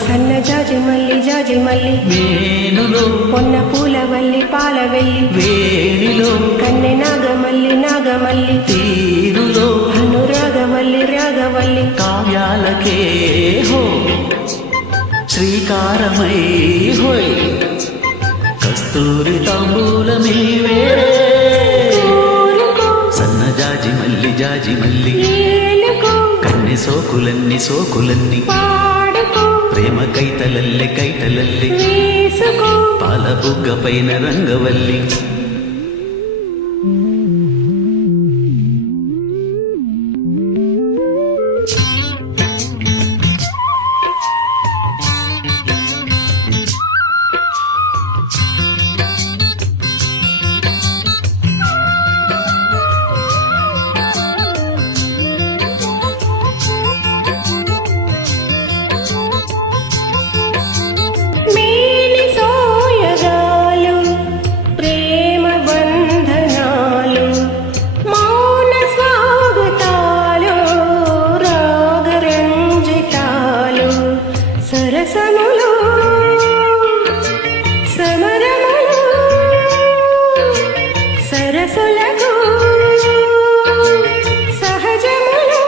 సన్న జాజి మల్లి మేనులో పొన్న పూల వల్లి పాల వెళ్ళి వేణిలో కన్నె నాగమల్లి తీరులో రాగవల్లి కావ్యాలకే హో శ్రీకారమై హోయ్ కస్తూరి తాంబూలమీవే సన్న జాజి మల్లి కన్నె సోకులన్నీ ప్రేమ కైతలల్లె పాల బుగ్గ పైన రంగవల్లి సరసములు సమరములు సరసులకు సహజములు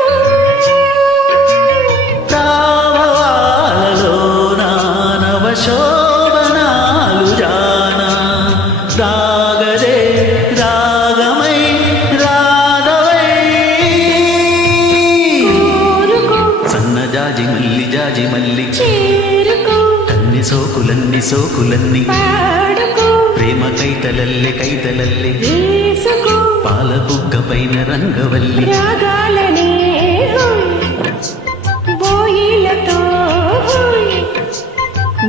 రావాలలో నానవ శోభనాలు జానా రాగదే రాగమై రాగవై సన్న జాజి మల్లి కన్ని సోకులన్నీ ప్రేమ కైతలల్లె పాల బుగ్గ పైన రంగవల్లి రాగాలనే బోయిలతో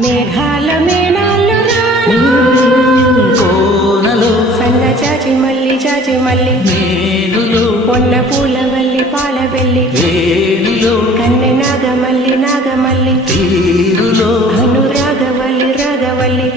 మేఘాలు కోనలో సన్న జాజి మల్లి మేనులో పొన్న పూల వల్లి పాల వెళ్ళి వేణిలో కన్నె నాగమల్లి తీరులో రాగవల్లి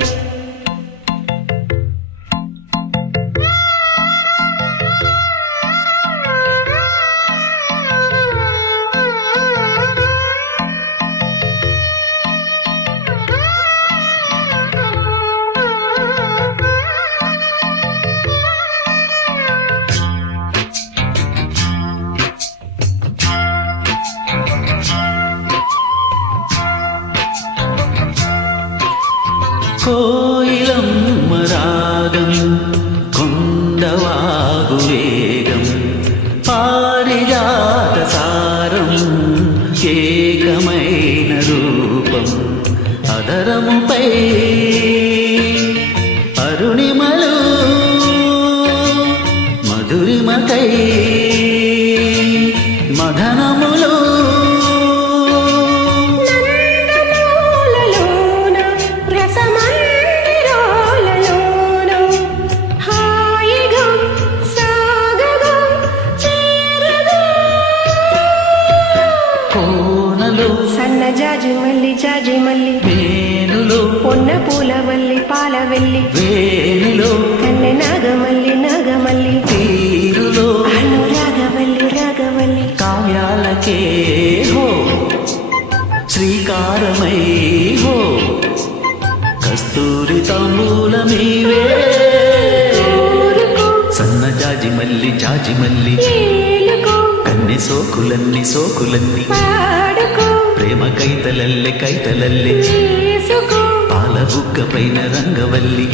కోయిలమ్మ రాగం కొండవాగు వేగం పారిజాత సారం ఏకమైన రూపం అదరముపై అరుణిమలు మధురిమకై మదనములు కోనలో సన్న జాజి మల్లి మేనులో పొన్న పూల వల్లి పాల వెళ్ళి వేణిలో కన్నె నాగమల్లి తీరులో రాగవల్లి కావ్యాలకే హో శ్రీకారమై హో కస్తూరి తాంబూలమీవే సన్న జాజి మల్లి కన్నె సోకులన్నీ ప్రేమ కైతలల్లె పాల బుగ్గ పైన రంగవల్లి